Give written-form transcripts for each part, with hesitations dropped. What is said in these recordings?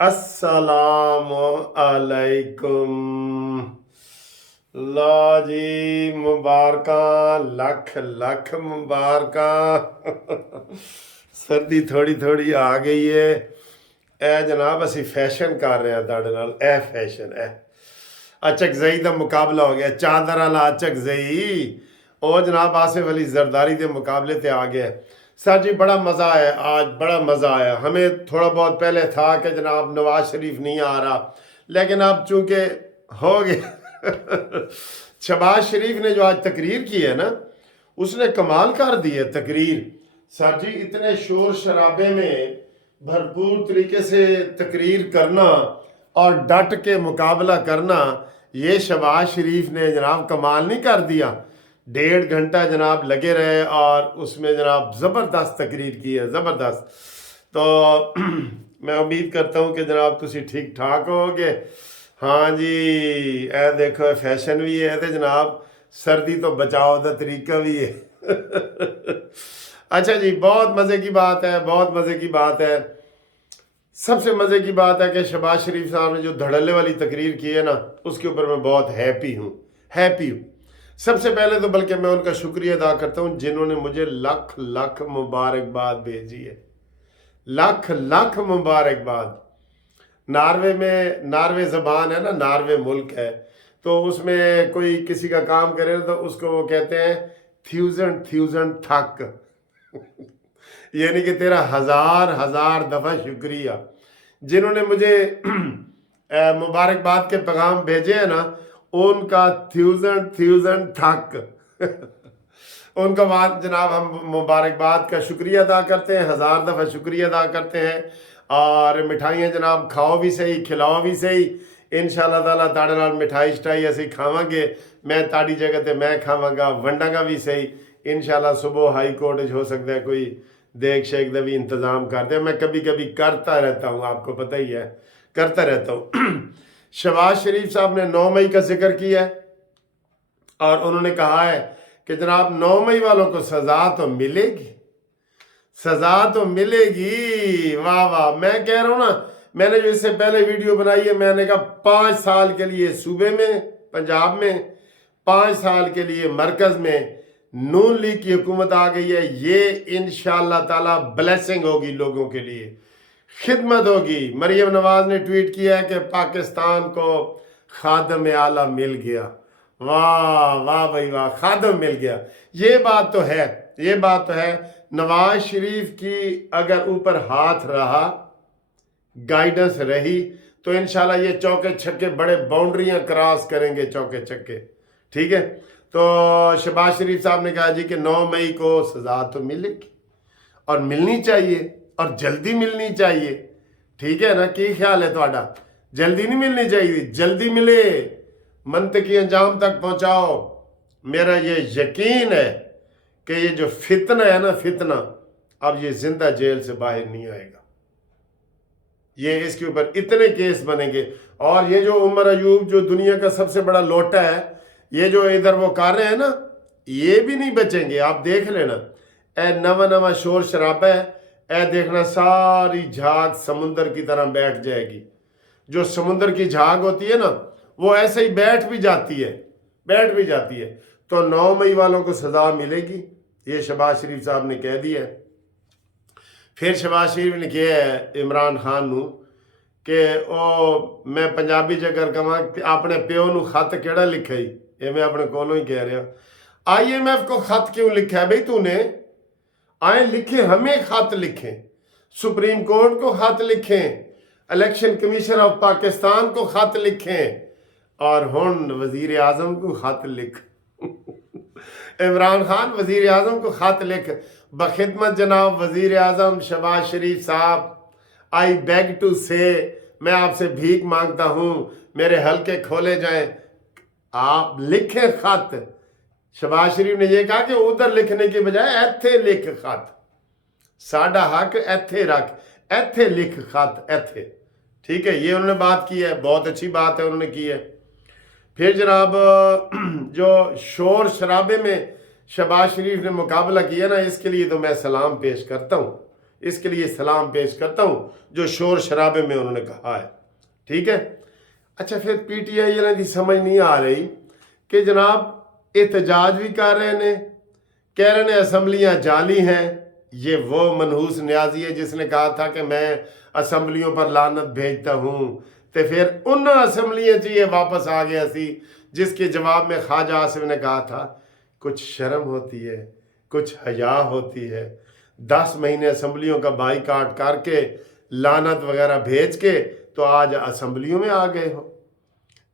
अस्सलाम अलैकुम। ला जी मुबारक, लख लख मुबारक। सर्दी थोड़ी थोड़ी आ गई है। ए जनाब असी फैशन कर रहे हैं तुहाडे नाल। ए फैशन है अचकजई का मुकाबला हो गया। चादर वाला अचकजई ओ जनाब आसिफ अली जरदारी के मुकाबले ते आ गया। सर जी बड़ा मज़ा आया, आज बड़ा मज़ा आया। हमें थोड़ा बहुत पहले था कि जनाब नवाज शरीफ नहीं आ रहा, लेकिन अब चूंकि हो गया। शहबाज शरीफ ने जो आज तकरीर की है ना, उसने कमाल कर दी है तकरीर। सर जी इतने शोर शराबे में भरपूर तरीके से तकरीर करना और डट के मुकाबला करना, ये शहबाज शरीफ ने जनाब कमाल नहीं कर दिया। 1.5 घंटा जनाब लगे रहे और उसमें जनाब ज़बरदस्त तकरीर की है, ज़बरदस्त। तो मैं उम्मीद करता हूँ कि जनाब तुसी ठीक ठाक होगे। हाँ जी, ए देखो फैशन भी है तो जनाब सर्दी तो बचाव का तरीका भी है। अच्छा जी, बहुत मज़े की बात है, बहुत मज़े की बात है। सबसे मज़े की बात है कि शहबाज शरीफ साहब ने जो धड़ल्ले वाली तकरीर की है ना, उसके ऊपर मैं बहुत हैप्पी हूँ, हैप्पी हूँ। सबसे पहले तो बल्कि मैं उनका शुक्रिया अदा करता हूँ जिन्होंने मुझे लख लख मुबारकबाद भेजी है, लख लख मुबारकबाद। नार्वे में, नार्वे ज़बान है ना, नार्वे मुल्क है, तो उसमें कोई किसी का काम करे तो उसको वो कहते हैं थ्यूजेंड थ्यूजेंड थक। यानी कि तेरा हजार हजार दफ़ा शुक्रिया। जिन्होंने मुझे मुबारकबाद के पैगाम भेजे हैं ना, उनका थ्यूजेंड थ्यूजेंड थक। उनका बात जनाब हम मुबारकबाद का शुक्रिया अदा करते हैं, हजार दफ़ा शुक्रिया अदा करते हैं। और मिठाइयाँ जनाब खाओ भी सही, खिलाओ भी सही। इंशाअल्लाह ताला ताड़े नाल मिठाई शिठाई असी खावांगे। मैं ताड़ी जगह ते मैं खावांगा, वंडांगा भी सही। इंशाअल्लाह सुबह हाई कोर्ट हो सकता है कोई देख शेख का भी इंतज़ाम करते हैं। मैं कभी कभी करता रहता हूँ, आपको पता ही है, करता रहता हूँ। शहबाज शरीफ साहब ने 9 मई का जिक्र किया है और उन्होंने कहा है कि जनाब 9 मई वालों को सज़ा तो मिलेगी, सज़ा तो मिलेगी। वाह वाह, मैं कह रहा हूँ ना, मैंने जो इससे पहले वीडियो बनाई है, मैंने कहा 5 साल के लिए सूबे में, पंजाब में, 5 साल के लिए मरकज़ में नून लीग की हुकूमत आ गई है। ये इंशाअल्लाह ताला ब्लेसिंग होगी, लोगों के लिए खिदमत होगी। मरियम नवाज ने ट्वीट किया है कि पाकिस्तान को खादम आला मिल गया। वाह वाह भाई वाह, खादम मिल गया। ये बात तो है, ये बात तो है। नवाज शरीफ की अगर ऊपर हाथ रहा, गाइडेंस रही, तो इंशाल्लाह ये चौके छक्के बड़े बाउंड्रियां क्रॉस करेंगे, चौके छक्के। ठीक है, तो शहबाज शरीफ साहब ने कहा जी कि 9 मई को सज़ा तो मिलेगी और मिलनी चाहिए और जल्दी मिलनी चाहिए। ठीक है ना, की ख्याल है थोड़ा? जल्दी नहीं मिलनी चाहिए, जल्दी मिले, मंतकी अंजाम तक पहुंचाओ। मेरा ये यकीन है कि ये जो फितना है ना, फितना, अब ये जिंदा जेल से बाहर नहीं आएगा। ये इसके ऊपर इतने केस बनेंगे। और ये जो उमर अयूब जो दुनिया का सबसे बड़ा लोटा है, ये जो इधर वो कर रहे हैं ना, ये भी नहीं बचेंगे। आप देख लेना, ए नवा नवा शोर शराबा है, ए देखना सारी झाग समुंदर की तरह बैठ जाएगी। जो समुंदर की झाग होती है ना, वो ऐसे ही बैठ भी जाती है, बैठ भी जाती है। तो 9 मई वालों को सज़ा मिलेगी, ये शहबाज शरीफ साहब ने कह दिया है। फिर शहबाज शरीफ ने कहा है इमरान खान नू कि ओ मैं पंजाबी च अगर कहां अपने प्यो नू खत केड़ा लिखा ही, ये मैं अपने कोलों ही कह रहा। IMF को खत क्यों लिखा है भाई तूने? आए लिखे, हमें खत लिखें, सुप्रीम कोर्ट को खत लिखें, इलेक्शन कमीशन ऑफ पाकिस्तान को खत लिखें, और हुन वजीर आजम को खत लिख। इमरान खान वजीर आजम को खत लिख, बखिदमत जनाब वजीर आजम शहबाज शरीफ साहब, आई बेग टू से, मैं आपसे भीख मांगता हूं, मेरे हल्के खोले जाएं, आप लिखें खत। शहबाज शरीफ ने यह कहा कि उधर लिखने की बजाय एथे लिख खत, साडा हक एथे रख, एथे लिख खत, एथे। ठीक है, ये उन्होंने बात की है, बहुत अच्छी बात है उन्होंने की है। फिर जनाब जो शोर शराबे में शहबाज शरीफ ने मुकाबला किया ना, इसके लिए तो मैं सलाम पेश करता हूँ, इसके लिए सलाम पेश करता हूँ जो शोर शराबे में उन्होंने कहा है। ठीक है। अच्छा, फिर PTI वालों की समझ नहीं आ रही कि जनाब एहतजाज भी कर रहे ने, कह रहे हैं असम्बलियाँ जाली हैं। ये वो मनहूस न्याजी है जिसने कहा था कि मैं असम्बलियों पर लानत भेजता हूँ, तो फिर उन असम्बलियाँ ये वापस आ गया सी जिसके जवाब में ख्वाजा आसिफ ने कहा था कुछ शर्म होती है, कुछ हया होती है। 10 महीने असम्बलियों का बाईकाट करके लानत वगैरह भेज के तो आज असम्बलियों में आ गए हो।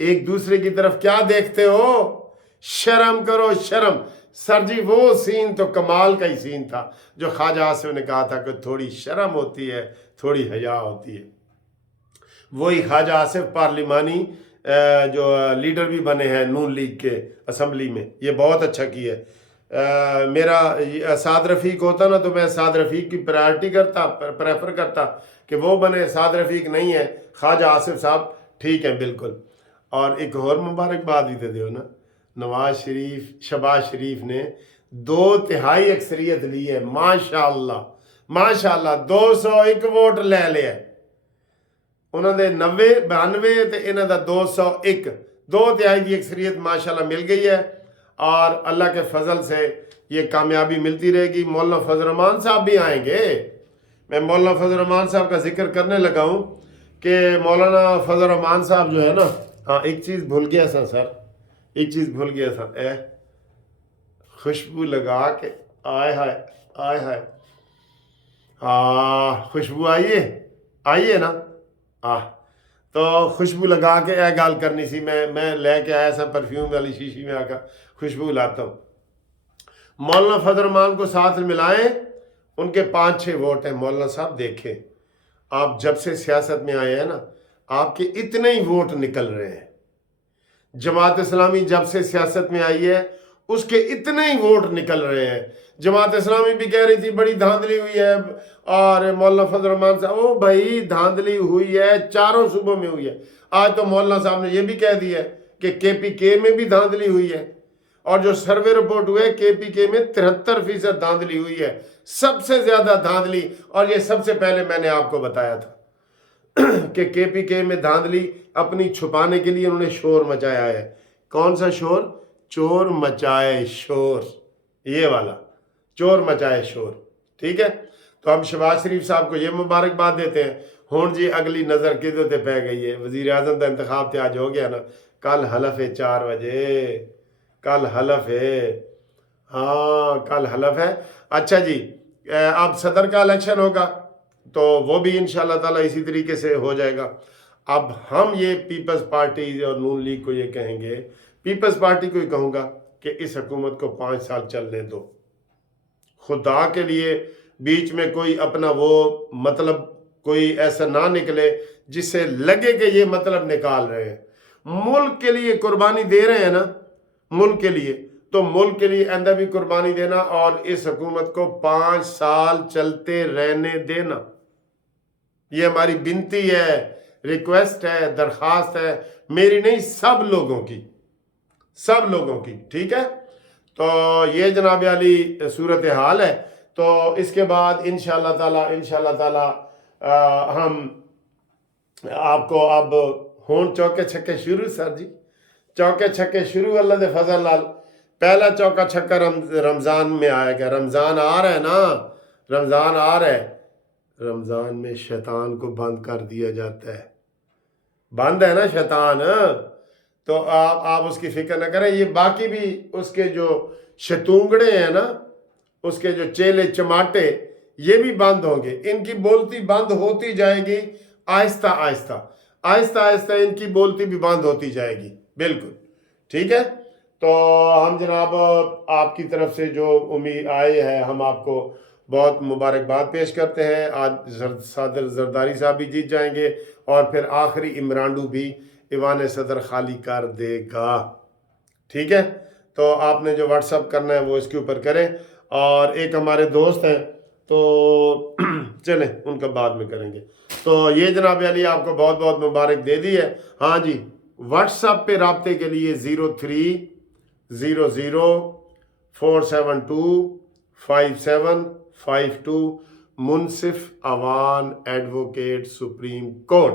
एक दूसरे की तरफ क्या देखते हो? शर्म करो, शर्म। सर जी वो सीन तो कमाल का ही सीन था जो ख्वाजा आसिफ ने कहा था कि थोड़ी शर्म होती है, थोड़ी हया होती है। वही ख्वाजा आसिफ पार्लिमानी जो लीडर भी बने हैं नून लीग के असम्बली में, ये बहुत अच्छा किया है। मेरा साद रफ़ीक होता ना तो मैं साद रफ़ीक की प्रायोरिटी करता, प्रेफर करता कि वो बने। साद रफ़ीक नहीं है, ख्वाजा आसिफ साहब ठीक है बिल्कुल। और एक और मुबारकबाद भी दे दो ना, नवाज शरीफ, शहबाज शरीफ ने 2/3 अक्सरियत ली है। माशाअल्लाह माशाअल्लाह, 201 वोट ले लिया उन्होंने। 90 92 ਤੇ ਇਹਨਾਂ ਦਾ 201, 2/3 की अक्सरियत माशाल्लाह मिल गई है। और अल्लाह के फजल से ये कामयाबी मिलती रहेगी। मौलाना फजल रहमान साहब भी आएंगे। मैं मौलाना फजल रहमान साहब का जिक्र करने लगा हूँ कि मौलाना फजल रहमान साहब जो है ना, हाँ एक चीज़ भूल गया था सर, एक चीज़ भूल गया था। खुशबू लगा के आए हाय, आए हाय, हाँ खुशबू आइए, आइए ना। तो खुशबू लगा के यह गल करनी सी। मैं लेके आया सा परफ्यूम वाली शीशी में आकर खुशबू लाता हूँ। मौलाना फजल रहमान को साथ मिलाएं, उनके 5-6 वोट हैं। मौलाना साहब देखें, आप जब से सियासत में आए हैं ना, आपके इतने ही वोट निकल रहे हैं। जमात इस्लामी जब से सियासत में आई है उसके इतने ही वोट निकल रहे हैं। जमात इस्लामी भी कह रही थी बड़ी धांधली हुई है, और मौलाना फजल रहमान साहब, ओ भाई धांधली हुई है, चारों सूबों में हुई है। आज तो मौलाना साहब ने यह भी कह दिया है कि KPK में भी धांधली हुई है, और जो सर्वे रिपोर्ट हुए KPK में 73% धांधली हुई है, सबसे ज्यादा धांधली। और ये सबसे पहले मैंने आपको बताया था कि KPK में धांधली अपनी छुपाने के लिए उन्होंने शोर मचाया है। कौन सा शोर? चोर मचाए शोर, ये वाला चोर मचाए शोर। ठीक है। तो हम शहबाज शरीफ साहब को ये मुबारकबाद देते हैं। हुण जी अगली नज़र किदे ते पै गई है? वज़ीर आज़म का इंतखाब तो आज हो गया ना, कल हलफ है 4 बजे, कल हलफ है, हाँ कल हलफ है। अच्छा जी, अब सदर का इलेक्शन होगा तो वो भी इंशाअल्लाह ताला इसी तरीके से हो जाएगा। अब हम ये पीपल्स पार्टी और नून लीग को ये कहेंगे, पीपल्स पार्टी को ही कहूँगा कि इस हुकूमत को 5 साल चलने दो। खुदा के लिए बीच में कोई अपना वो मतलब कोई ऐसा ना निकले जिससे लगे कि ये मतलब निकाल रहे हैं। मुल्क के लिए कुर्बानी दे रहे हैं ना, मुल्क के लिए, तो मुल्क के लिए आंदा भी कुर्बानी देना और इस हुकूमत को 5 साल चलते रहने देना। ये हमारी विनती है, रिक्वेस्ट है, दरख्वास्त है, मेरी नहीं, सब लोगों की, सब लोगों की। ठीक है। तो ये जनाब वाली सूरत हाल है। तो इसके बाद इंशाअल्लाह ताला हम आपको अब हों चौके छक्के शुरू। सर जी चौके छक्के शुरू अल्लाह दे फजल नाल। पहला चौका छक्का रमज़ान में आएगा। रमज़ान आ रहा है ना, रमज़ान आ रहा है। रमज़ान में शैतान को बंद कर दिया जाता है, बंद है ना शैतान। तो आप उसकी फिक्र न करें। ये बाकी भी उसके जो शतूंगड़े हैं ना, उसके जो चेले चमाटे, ये भी बंद होंगे। इनकी बोलती बंद होती जाएगी, आहिस्ता आहिस्ता आहिस्ता आहिस्ता इनकी बोलती भी बंद होती जाएगी। बिल्कुल ठीक है। तो हम जनाब आपकी तरफ से जो उम्मीद आए है, हम आपको बहुत मुबारकबाद पेश करते हैं। आज सादर जरदारी साहब भी जीत जाएंगे और फिर आखिरी इमरानडू भी ईवान सदर खाली कर देगा। ठीक है। तो आपने जो व्हाट्सअप करना है वो इसके ऊपर करें। और एक हमारे दोस्त हैं तो चलें उनका बाद में करेंगे। तो ये जनाब अली आपको बहुत बहुत मुबारक दे दी है। हाँ जी, व्हाट्सअप पे रब्ते के लिए 0300 472 5752 منصف اوان ایڈوکیٹ سپریم کورٹ،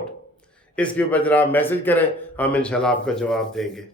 اس کے اوپر جناب میسج کریں، ہم انشاءاللہ آپ کا جواب دیں گے.